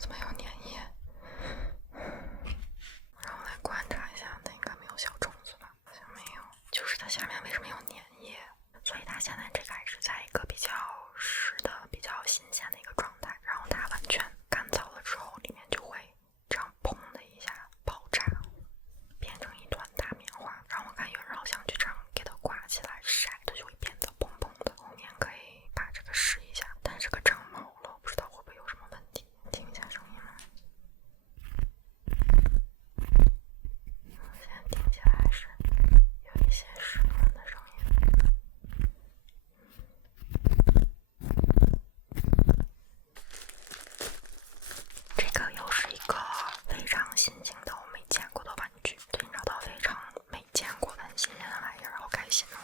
子没有粘液，让我来观察一下，它应该没有小虫子吧？好像没有，就是它下面为什么有粘液？所以它现在这个还是在一个比较湿的、比较新鲜的一个状态，然后它完全干燥了之后，里面就会这样砰的一下爆炸，变成一团大棉花。然后我看有人好像就这样给它挂起来晒，它就会变得砰砰的。后面可以把这个试一下，但是这个长毛了，不知道会不会有什么问题。听一下声音吗？现在听起来是有一些湿润的声音。这个又是一个非常新型的我没见过的玩具，对，找到非常没见过的很新鲜的玩意儿，好开心哦！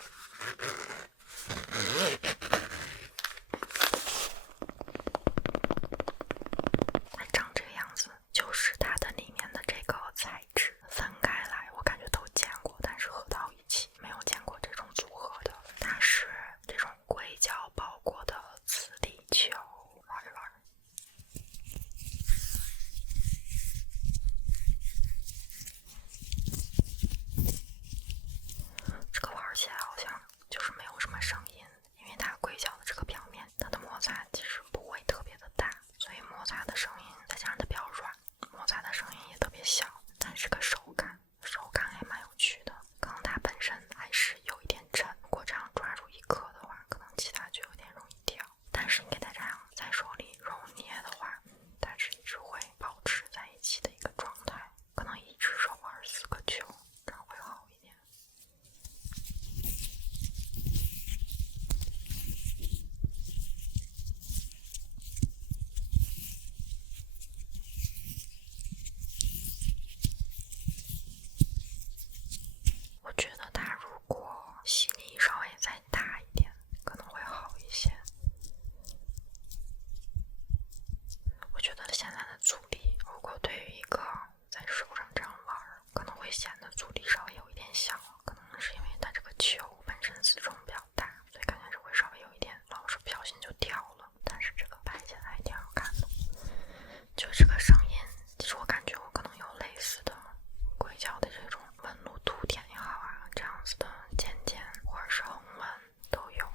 它长这个样子，就是它的里面的这个材质分开来，我感觉都见过，但是合到一起没有见过这种组合的。它是这种硅胶包裹的磁力球，玩一玩。这个玩起来好像就是没有什么声音，因为它硅胶的这个表面，它的摩擦其实不会特别的大，所以摩擦的声音再加上它比较软，摩擦的声音也特别小，但是个手感还蛮有趣的。可能它本身还是有一点沉，如果这样抓住一颗的话，可能其他就有点容易掉。但是你给它这样在手里揉捏的话，它是一直会保持在一起的一个状态。可能一只手玩4个球，这样会好一点。我觉得它如果吸力稍微再大一点，可能会好一些。我觉得现在的阻力，如果对于一个在手上这样玩，可能会显得阻力稍微有一点小，可能是因为它这个球本身自重比较大，所以感觉是会稍微有一点，老是不小心就掉了。但是这个拍起来还挺好看的，就这个声音，其实我感觉我可能有类似的硅胶的这种纹路凸点也好啊，这样子的尖尖或者是横纹都有。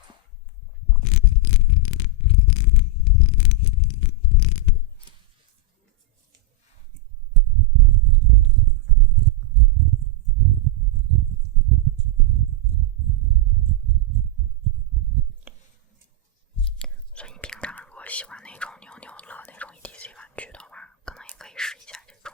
所以你平常如果喜欢那种扭扭乐那种 EDC 玩具的话，可能也可以试一下这种。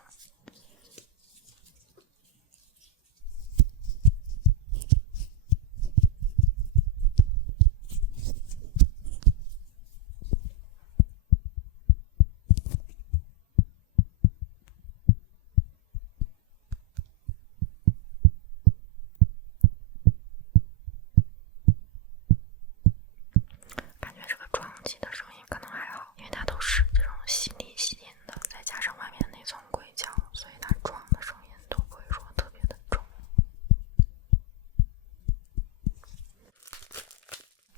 感觉这个撞击的声音可能还好，因为它都是这种吸力吸引的，再加上外面那层硅胶，所以它撞的声音都不会说特别的重。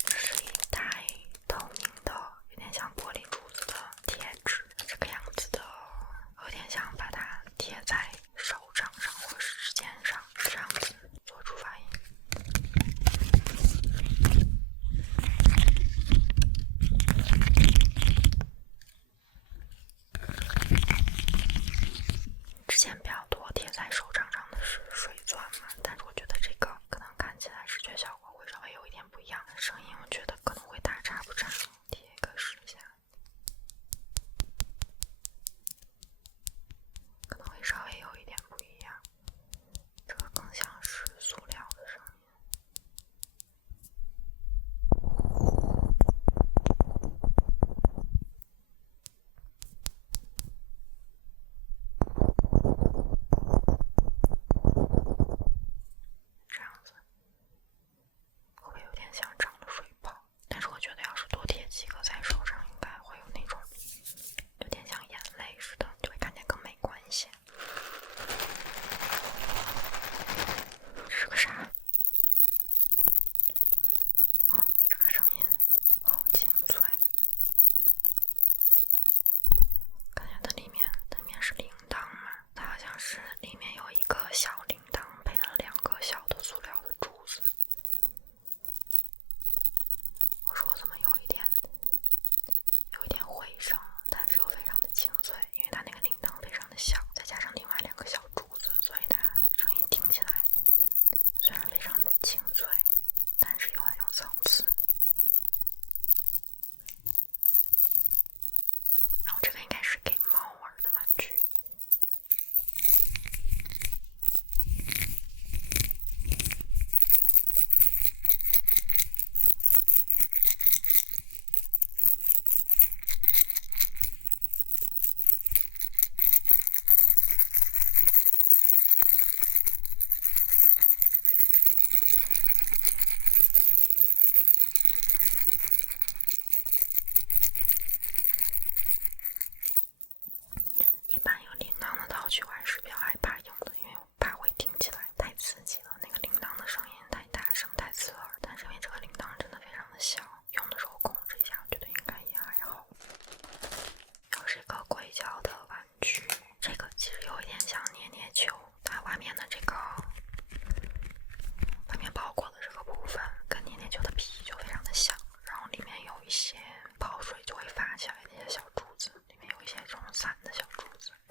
是一袋透明的，有点像玻璃珠子的贴纸，这个样子的，有点像把它贴在手掌上或者是指尖上，这样子做出发音。之前比较多贴在手掌上的是水钻嘛，但是我觉得这个可能看起来视觉效果会稍微有一点不一样，声音我觉得可能会大差不差，贴一个试一下，可能会稍微有一点不一样，这个更像是塑料的声音。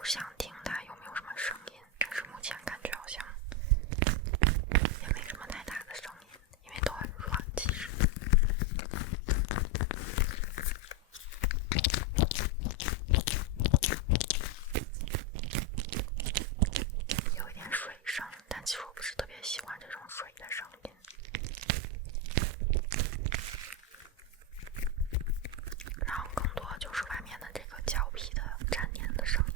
就是想听它有没有什么声音，但是目前感觉好像也没什么太大的声音，因为都很软，其实。有一点水声，但其实我不是特别喜欢这种水的声音。然后更多就是外面的这个胶皮的粘黏的声音。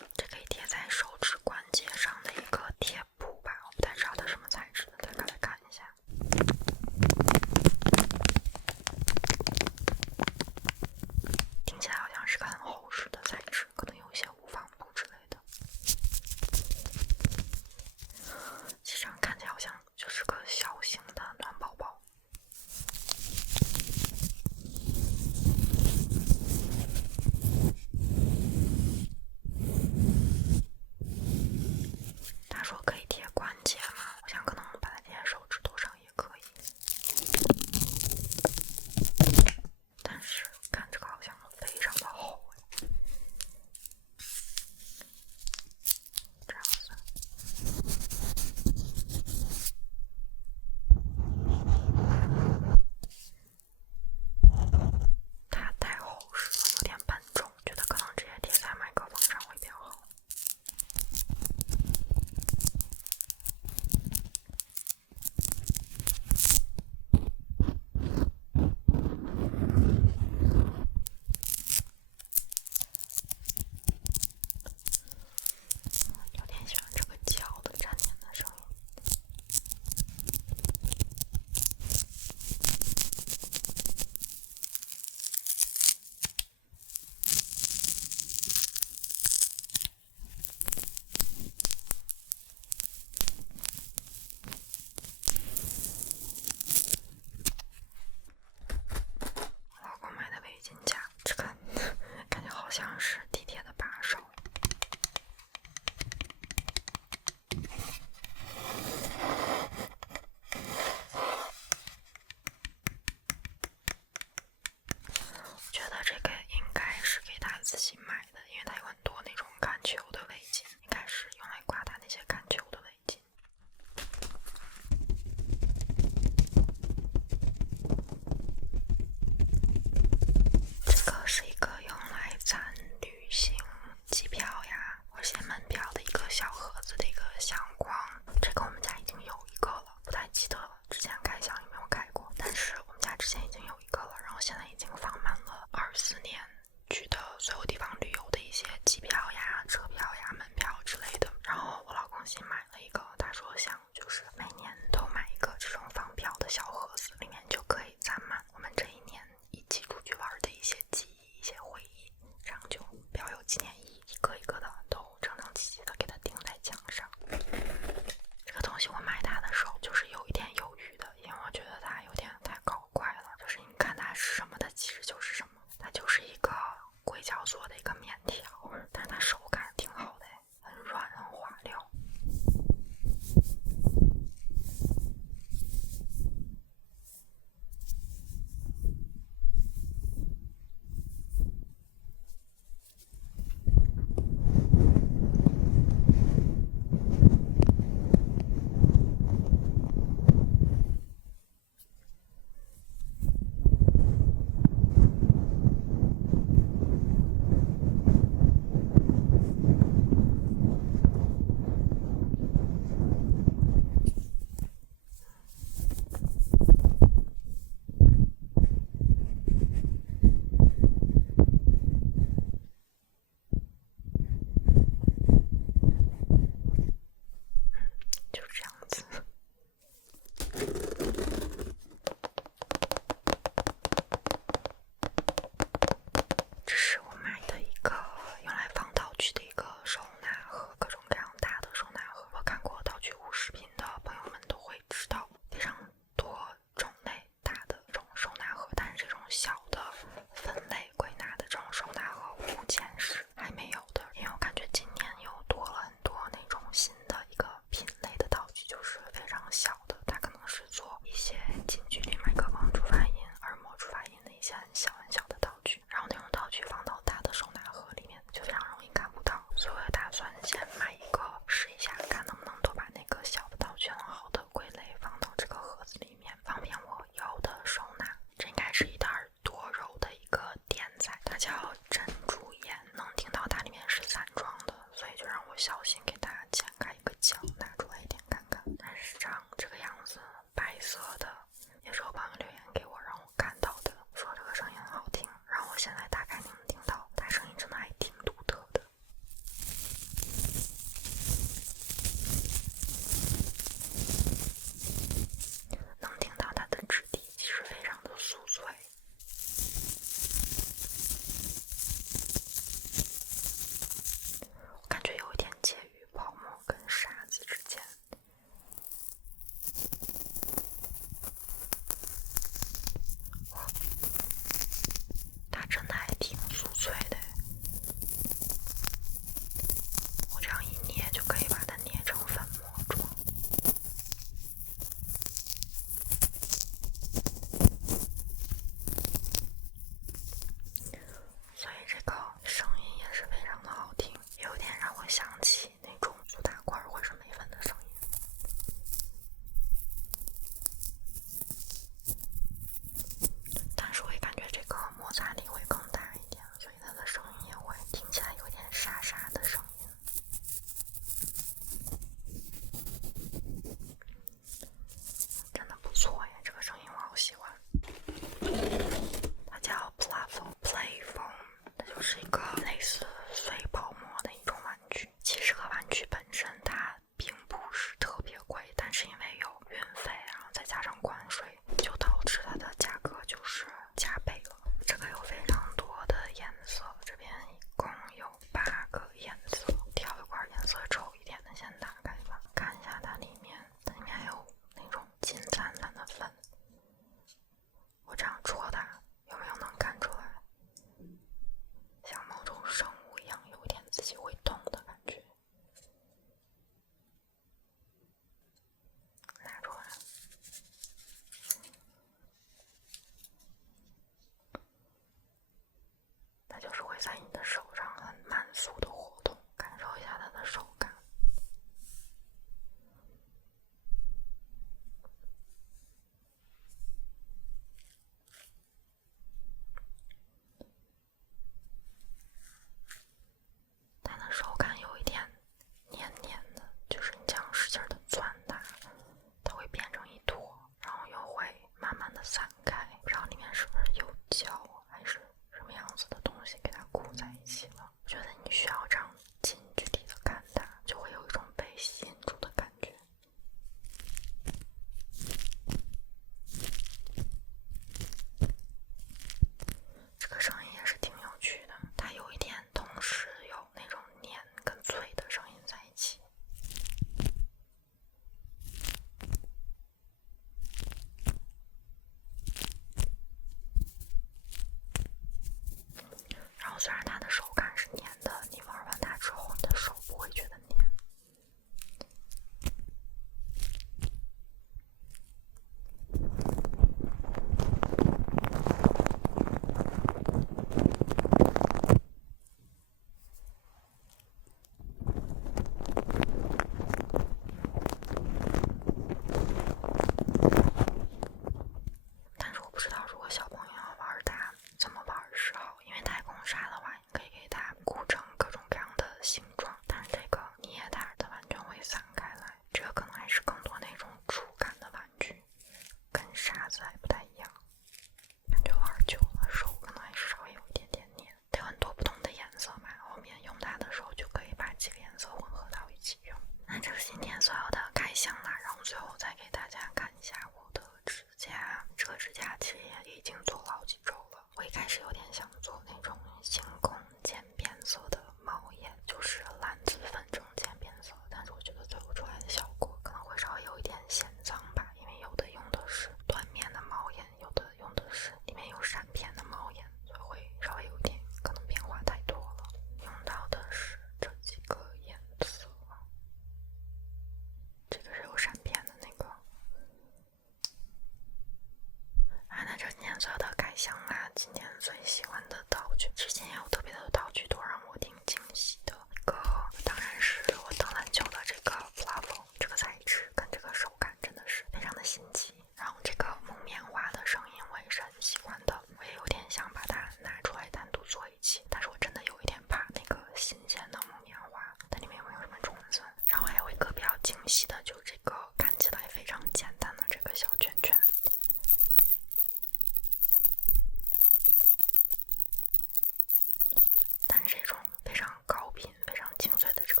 脆的这个